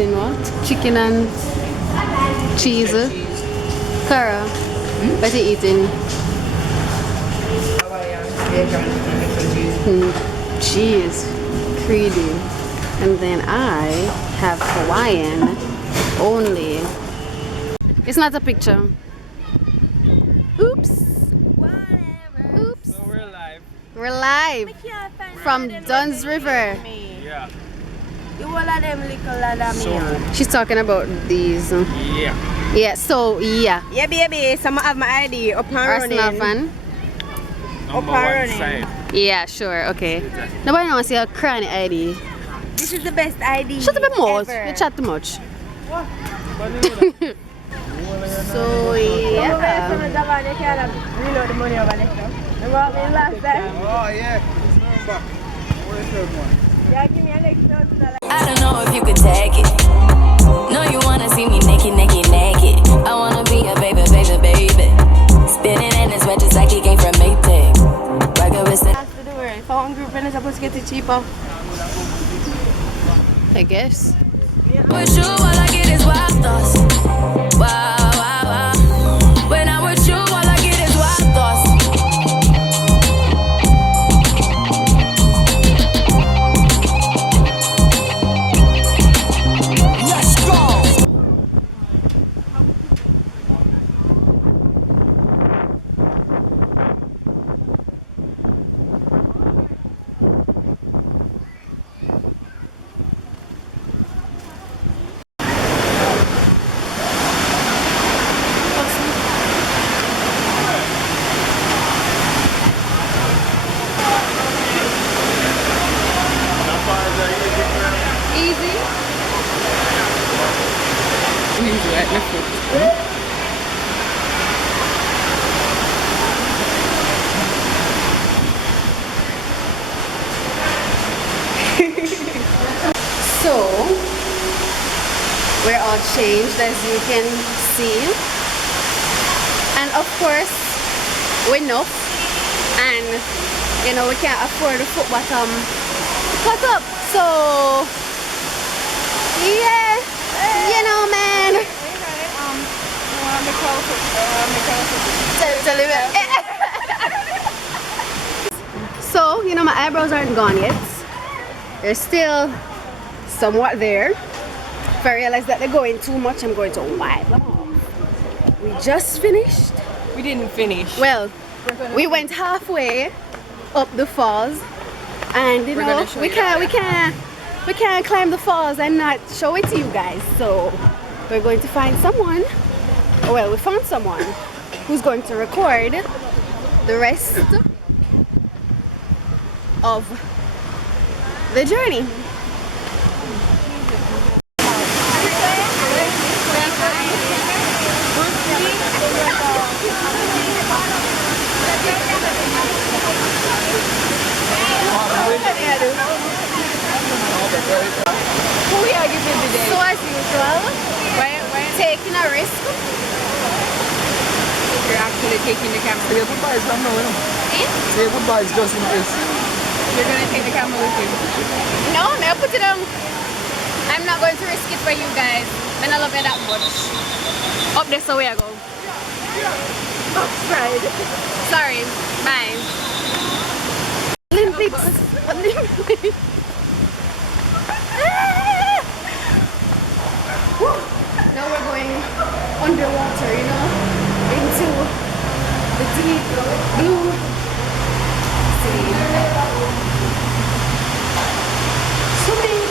eating what? Chicken and cheese. Cara, what are you eating? Cheese, creedy. And then I have Hawaiian only. It's not a picture. Oops. Whatever. Oops. So we're live. We're live from Dunn's River. Yeah. You all of them little So, She's talking about these. yeah. Yeah, so yeah. Yeah, baby. Some have my ID up and running. Arsenal fan? Number Opera. one side. Yeah, sure, okay. Nobody wants to see a crying ID. This is the best ID. Shut up your mouth. ever. You chat too much. So Yeah. yeah. Reload the money over there. Remember me last time? Oh, yeah. Remember. Where's the one? Yeah, give me an extra. I don't know if you could take it. No, you wanna see me naked, naked, naked. I wanna be a baby, baby, baby. Spinning in his red just like he came from Maytag. Rocket with it. That's the word. For one group, and it's supposed to get it cheaper. I guess. With you, all I get is wild thoughts. Wow, wow, wow. When I'm with you, all I get is wild thoughts. Let's go. Easy. Easy at my foot. So we're all changed, as you can see, and of course we're enough, and you know we can't afford the foot bottom cut up, so yeah, you know, man. So you know, my eyebrows aren't gone yet. They're still somewhat there. If I realize that they're going too much, I'm going to wipe them off. We just finished. We didn't finish. Well, we went halfway up the falls, and you know we can't climb the falls and not show it to you guys. So we're going to find someone. Well, we found someone who's going to record the rest of the journey. Who we are giving today? So as usual, taking a risk. You're actually taking the camera. Say goodbyes, I'm not with him. Say goodbyes just in case. You're gonna take the camera with you. No, I'll put it on. I'm not going to risk it for you guys. And I love it that much. Up there, so where I go. Right. Sorry. Bye. Olympics. Olympics. Now we're going underwater, you know, into the deep blue sea. Swimming.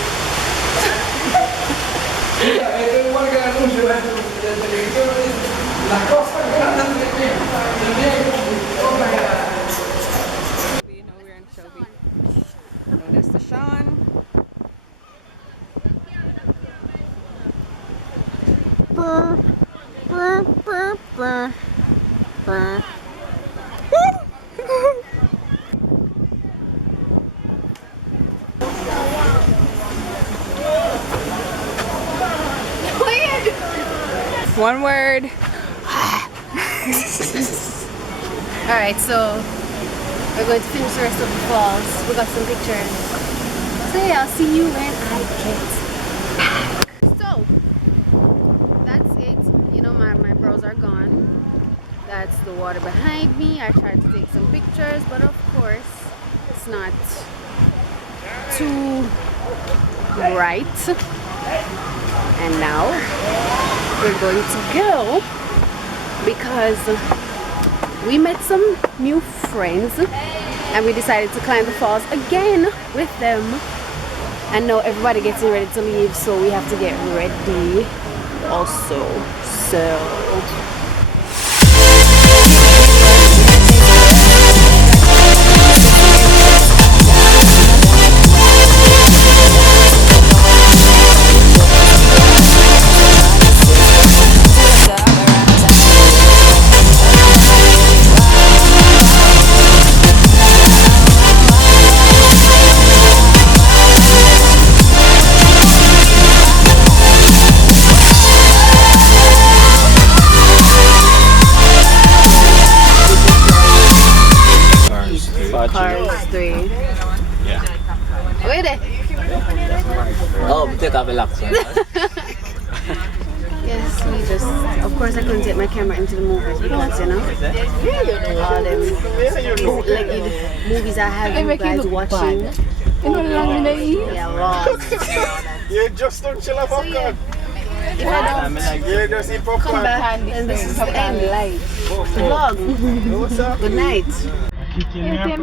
You know we're in Shelby. No, that's the Sean. Brr, brr, brr, brr, brr. One word. Alright, so we're going to finish the rest of the falls. We got some pictures. So yeah, I'll see you when I get back. So are gone. That's the water behind me. I tried to take some pictures, but of course it's not too bright. And now we're going to go because we met some new friends and we decided to climb the falls again with them. And now everybody getting ready to leave, so we have to get ready also. So Cars 3. Yeah. Wait there. Oh, take a relax. Yes, we just, of course I couldn't take my camera into the movies because, you know, all them like movies I have you guys watching. Yeah, lost. You just don't chill up, If I don't you just eat popcorn. come back, then this is the end, like, the vlog. Good night. Kicking me up.